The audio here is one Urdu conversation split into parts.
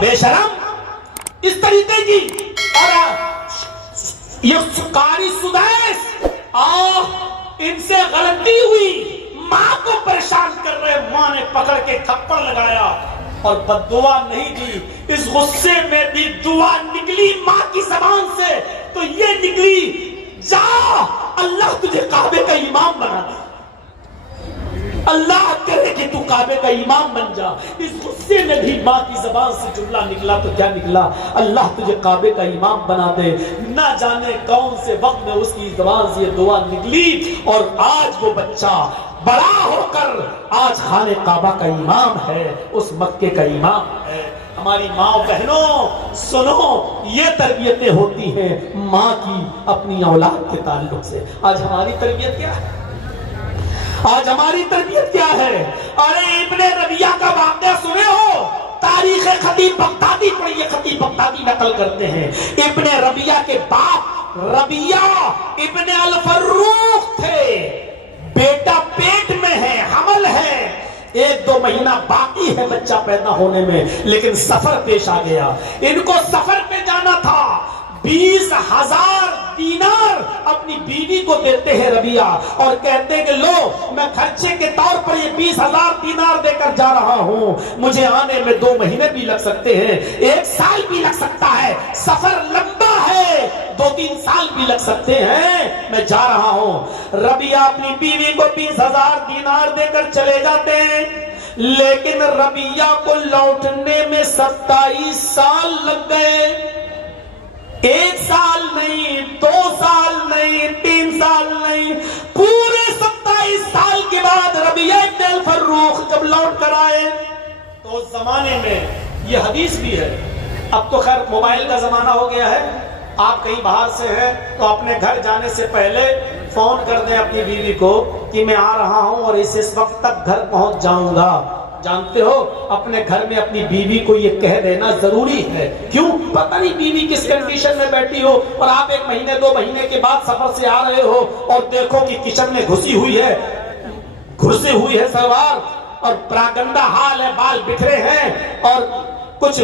بے شرم اس طریقے کی. اور یہ قاری سدیس ان سے غلطی ہوئی, ماں کو پریشان کر رہے, ماں نے پکڑ کے تھپڑ لگایا اور بد دعا نہیں دی. اس غصے میں بھی دعا نکلی ماں کی زبان سے تو یہ نکلی, جا اللہ تجھے کعبے کا امام بنا دے, اللہ کرے کہ تو کعبے کا امام بن جا. اس غصے میں بھی ماں کی زبان سے جملہ نکلا تو کیا نکلا, اللہ تجھے کعبے کا امام بنا دے. نہ جانے کون سے وقت میں اس کی زبان سے یہ دعا نکلی اور آج وہ بچہ بڑا ہو کر آج خانہ کعبہ کا امام ہے, اس مکے کا امام ہے. ہماری ماں بہنوں سنو, یہ تربیتیں ہوتی ہیں ماں کی اپنی اولاد کے تعلق سے. آج ہماری تربیت کیا ہے؟ آج ہماری تربیت کیا ہے؟ ارے ابن ربیعہ کا واقعہ سنے ہو؟ تاریخ خطیب بغدادی پڑھیے, خطیب بغدادی نقل کرتے ہیں ابن ربیعہ کے باپ ربیعہ ابن الفروخ تھے. بیٹا پیٹ میں ہے, حمل ہے, 1-2 مہینہ باقی ہے بچہ پیدا ہونے میں, لیکن سفر پیش آ گیا. ان کو سفر پہ جانا تھا. 20,000 دینار اپنی بیوی کو دیتے ہیں ربیعہ اور کہتے ہیں کہ لو میں خرچے کے طور پر یہ 20,000 دینار دے کر جا رہا ہوں, مجھے آنے میں 2 مہینے بھی لگ سکتے ہیں, 1 سال بھی لگ سکتا ہے, سفر لمبا ہے, 2-3 سال بھی لگ سکتے ہیں, میں جا رہا ہوں. ربیعہ اپنی بیوی کو 20,000 دینار دے کر چلے جاتے ہیں, لیکن ربیعہ کو لوٹنے میں 27 سال لگ گئے. 1 سال نہیں, 2 سال نہیں, 3 سال نہیں, پورے 27 سال کے بعد ربیعہ ابن الفروخ جب لوٹ کر آئے تو اس زمانے میں یہ حدیث بھی ہے. اب تو خیر موبائل کا زمانہ ہو گیا ہے, آپ کہیں باہر سے ہیں تو اپنے گھر جانے سے پہلے فون کر دیں اپنی بیوی کو کہ میں آ رہا ہوں اور اس وقت تک گھر پہنچ جاؤں گا. جانتے ہو اپنے گھر میں اپنی بیوی کو یہ کہہ دینا ضروری ہے. کیوں؟ پتہ نہیں بیوی کس کنڈیشن میں بیٹھی ہو اور آپ 1 مہینے 2 مہینے کے بعد سفر سے آ رہے ہو اور دیکھو کہ کچن میں گھسی ہوئی ہے سلوار اور پراگندہ حال ہے, بال بکھرے ہیں اور کچھ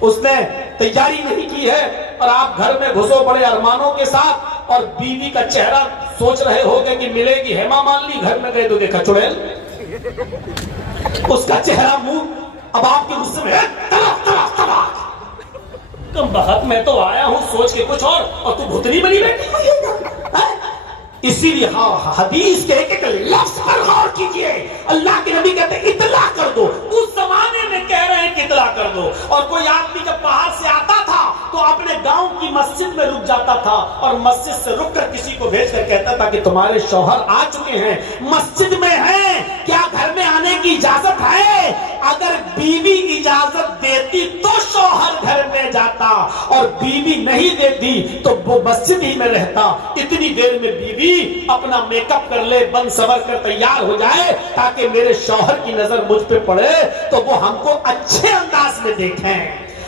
اس نے تیاری نہیں کی ہے, اور آپ گھر میں گھسو بڑے ارمانوں کے ساتھ اور بیوی کا چہرہ سوچ رہے ہوگے کہ ملے گی ہیما مالنی, گھر میں گئے تو دیکھا چڑیل, اس کا چہرہ منہ اب آپ کے غصے میں کم بخت, میں تو آیا ہوں سوچ کے کچھ اور تو بھتنی بنی بیٹھی ہوئی ہے. اسی لیے حدیث کے ایک لفظ پر غور کیجئے. اللہ کے نبی کہتے ہیں اطلاع کر دو. اس زمانے میں کہہ رہے ہیں کہ اطلاع کر دو. اور کوئی آدمی جب باہر سے آتا تھا تو اپنے گاؤں کی مسجد میں رک جاتا تھا اور مسجد سے رک کر کسی کو بھیج کر کہتا تھا کہ تمہارے شوہر آ چکے ہیں, مسجد میں ہیں, کیا گھر میں آنے کی اجازت ہے؟ اگر بیوی اجازت دیتی تو شوہر گھر میں جاتا اور بیوی نہیں دیتی تو وہ مسجد ہی میں رہتا. اتنی دیر میں بیوی اپنا میک اپ کر لے, بن سور کر تیار ہو جائے تاکہ میرے شوہر کی نظر مجھ پہ پڑے تو وہ ہم کو اچھے انداز میں دیکھیں.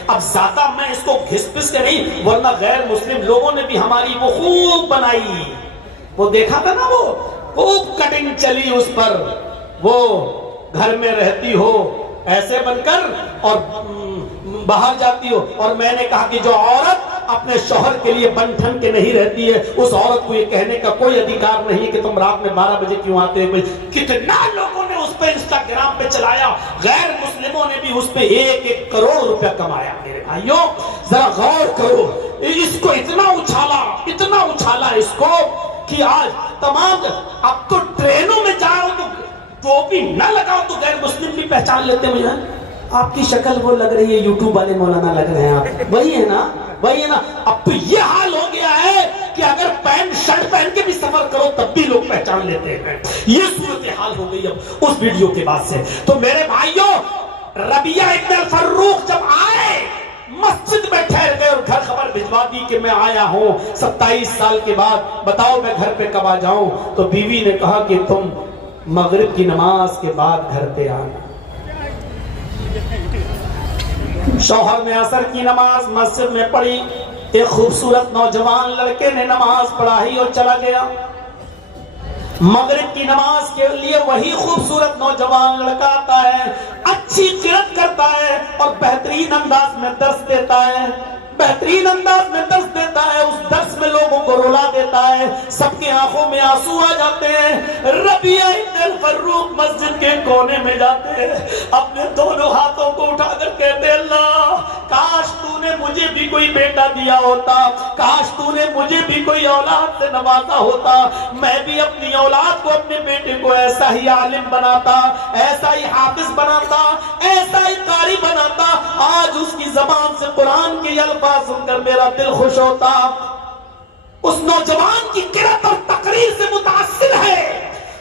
اب زیادہ میں اس کو گھس پس کے نہیں, ورنہ غیر مسلم لوگوں نے بھی ہماری وہ خوب بنائی, وہ دیکھا تھا نا, وہ خوب کٹنگ چلی اس پر, وہ گھر میں رہتی ہو ایسے بن کر اور باہر جاتی ہو. اور میں نے کہا کہ جو عورت اپنے شوہر کے لیے بن ٹھن کے نہیں رہتی ہے اس عورت کو یہ کہنے کا کوئی ادھیکار نہیں کہ تم رات میں 12 بجے کیوں آتے ہیں. کتنا لوگوں نے اس پہ انسٹاگرام پہ چلایا, غیر مسلموں نے بھی اس پہ 1-1 کروڑ روپیہ کمایا. میرے بھائیوں ذرا غور کرو, اس کو اتنا اچھالا اس کو کہ آج تمام, اب تو ٹرینوں میں جاؤ تو ٹوپی نہ لگاؤ تو غیر مسلم بھی پہچان لیتے. مجھے آپ کی شکل وہ لگ رہی ہے, یوٹیوب والے مولانا لگ رہے ہیں آپ, وہی ہے نا. اب تو یہ حال ہو گیا ہے کہ اگر پینٹ شرٹ پہن کے بھی سفر کرو تب بھی لوگ پہچان لیتے ہیں. یہ صورتحال ہو گئی اب اس ویڈیو کے بعد سے. تو میرے بھائیوں ربیعہ ابن الفروخ جب آئے مسجد میں ٹھہر گئے اور گھر خبر بھجوا دی کہ میں آیا ہوں 27 سال کے بعد, بتاؤ میں گھر پہ کب آ جاؤں. تو بیوی نے کہا کہ تم مغرب کی نماز کے بعد گھر پہ آنا. شوہر نے عصر کی نماز مسجد میں پڑھی, ایک خوبصورت نوجوان لڑکے نے نماز پڑھائی اور چلا گیا. مغرب کی نماز کے لیے وہی خوبصورت نوجوان لڑکا آتا ہے، اچھی قرات کرتا ہے اور بہترین انداز میں درس دیتا ہے، بہترین انداز میں درس دیتا ہے، اس درس میں لوگوں کو رلا دیتا ہے، سب کی آنکھوں میں آنسو آ جاتے ہیں۔ ربیعہ ابن الفروخ مسجد کے کونے میں جاتے ہیں، اپنے دونوں ہاتھوں کو اٹھا کر کہتے اللہ کاش تو نے مجھے بھی کوئی بیٹا دیا ہوتا، کاش تو نے مجھے بھی کوئی اولاد سے نوازا ہوتا، میں بھی اپنی اولاد کو اپنے بیٹے کو ایسا ہی عالم بناتا، ایسا ہی حافظ بناتا، ایسا ہی قاری بناتا، آج اس کی زبان سے قرآن کے الفاظ سن کر میرا دل خوش ہوتا۔ اس نوجوان کی قرات اور تقریر سے متاثر ہے۔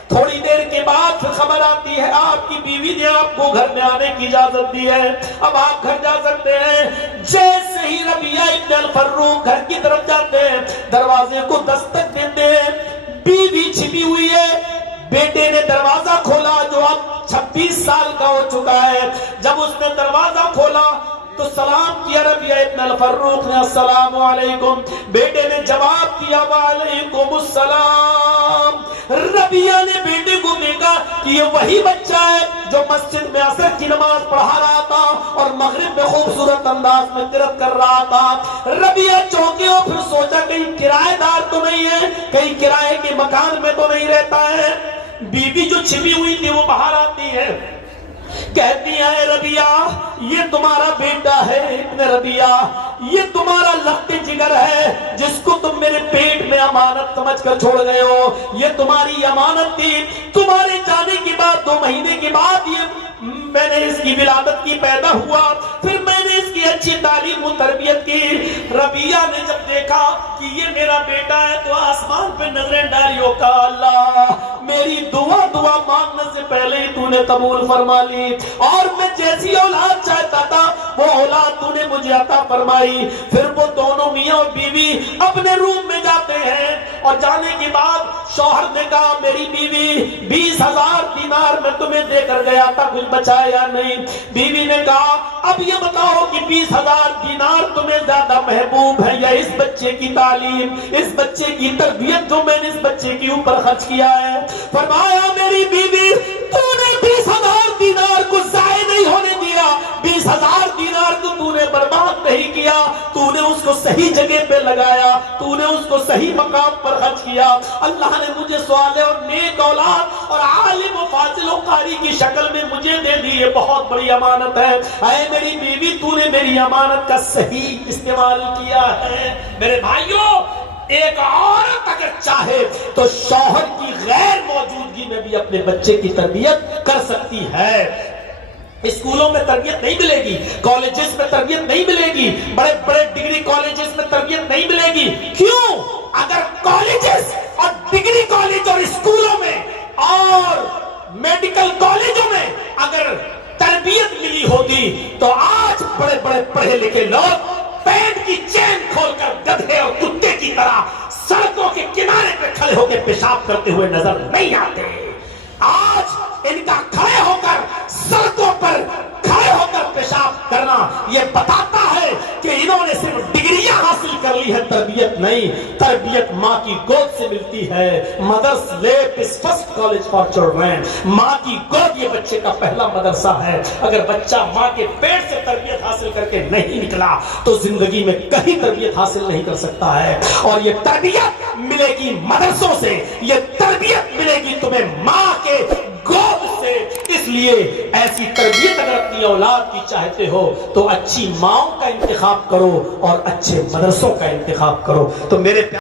تھوڑی دیر کے بعد پھر خبر آتی ہے آپ کی بیوی نے آپ کو گھر میں آنے کی اجازت دی ہے، اب آپ گھر جا سکتے ہیں۔ جیسے ہی ربیعہ ابن الفروخ گھر کی طرف جاتے ہیں، دروازے کو دستک دیتے ہیں، بیوی چھپی ہوئی ہے۔ بیٹے نے دروازہ کھولا جو اب 26 سال کا ہو چکا ہے، جب اس نے دروازہ کھولا تو سلام کیا ربیعہ ابن الفروخ نے، السلام علیکم۔ بیٹے نے جواب دیا وعلیکم السلام۔ ربیعہ نے بیٹے کو دیکھا کہ یہ وہی بچہ ہے جو مسجد میں عصر کی نماز پڑھا رہا تھا اور مغرب میں خوبصورت انداز میں قرات کر رہا تھا۔ ربیعہ چونکے اور پھر سوچا کہیں کرایہ دار تو نہیں ہے، کہیں کرائے کے مکان میں تو نہیں رہتا ہے۔ بیوی جو چھپی ہوئی تھی وہ باہر آتی ہے، کہتی ہے ربیعہ یہ تمہارا بیٹا ہے، ابن ربیعہ یہ تمہارا لخت جگر ہے جس کو تم میرے پیٹ میں امانت سمجھ کر چھوڑ گئے ہو، یہ تمہاری امانت تھی، تمہارے جانے کے بعد 2 مہینے کے بعد یہ میں نے اس کی ولادت کی پیدا ہوا، پھر میں نے اس کی اچھی تعلیم و تربیت کی۔ ربیعہ نے جب دیکھا کہ یہ میرا بیٹا ہے تو آسمان پہ نظریں ڈالی اور کہا اللہ میری دعا مانگنے سے پہلے ہی تو نے قبول فرما لی، اور میں جیسی اولاد چاہتا تھا وہ اولاد تو نے مجھے عطا فرمائی۔ پھر وہ دونوں میاں اور بیوی اپنے روم میں جاتے ہیں، اور جانے کے بعد شوہر نے کہا میری بیوی 20,000 دینار میں تمہیں دے کر گیا تھا، کچھ بچا یا نہیں؟ بیوی نے کہا اب یہ بتاؤ کہ 20,000 دینار تمہیں زیادہ محبوب ہے یا اس بچے کی تعلیم، اس بچے کی تربیت جو میں نے اس بچے کے اوپر خرچ کیا ہے؟ فرمایا میری بیوی تو نے 20,000 دینار کو ضائع نہیں ہونے دیا، 20,000 دینار کو تو نے برباد نہیں کیا، تو نے اس کو صحیح جگہ پہ لگایا، تو نے اس کو صحیح مقام پر خرچ کیا۔ اللہ نے مجھے صالح اور نیک اولاد اور عالم و فاضل و قاری کی شکل میں مجھے دے دی، یہ بہت بڑی امانت ہے۔ اے میری بیوی تو نے میری امانت کا صحیح استعمال کیا ہے۔ میرے بھائیوں ایک عورت اگر چاہے تو شوہر کی غیر موجودگی میں بھی اپنے بچے کی تربیت کر سکتی ہے۔ اسکولوں میں تربیت نہیں ملے گی، کالجز میں تربیت نہیں ملے گی، بڑے بڑے ڈگری کالجز میں تربیت نہیں ملے گی۔ کیوں؟ اگر کالجز اور ڈگری کالج اور اسکولوں میں اور میڈیکل کالجوں میں اگر تربیت ملی ہوتی تو آج بڑے بڑے پڑھے لکھے لوگ پینٹ کی چین کھول کر گدھے اور کتے کی طرح سڑکوں کے کنارے پہ کھڑے ہو کے پیشاب کرتے ہوئے نظر نہیں آتے۔ آج ان کا کھڑے ہو کر سڑکوں پر کھڑے ہو کر پیشاب کرنا یہ بتاتا ہے کہ انہوں نے صرف ڈگریاں حاصل کر لی ہے، تربیت نہیں۔ تربیت ماں کی گود سے ملتی ہے۔ مدرس لیپ از فرسٹ کالج فار چلڈرن، ماں کی گود یہ بچے کا پہلا مدرسہ ہے۔ اگر بچہ ماں کے پیٹ سے تربیت حاصل کر کے نہیں نکلا تو زندگی میں کہیں تربیت حاصل نہیں کر سکتا ہے۔ اور یہ تربیت ملے گی مدرسوں سے، یہ تربیت ملے گی تمہیں ماں کے گود سے۔ اس لیے ایسی تربیت اگر اپنی اولاد کی چاہتے ہو تو اچھی ماؤں کا انتخاب کرو اور اچھے مدرسوں کا انتخاب کرو۔ تو میرے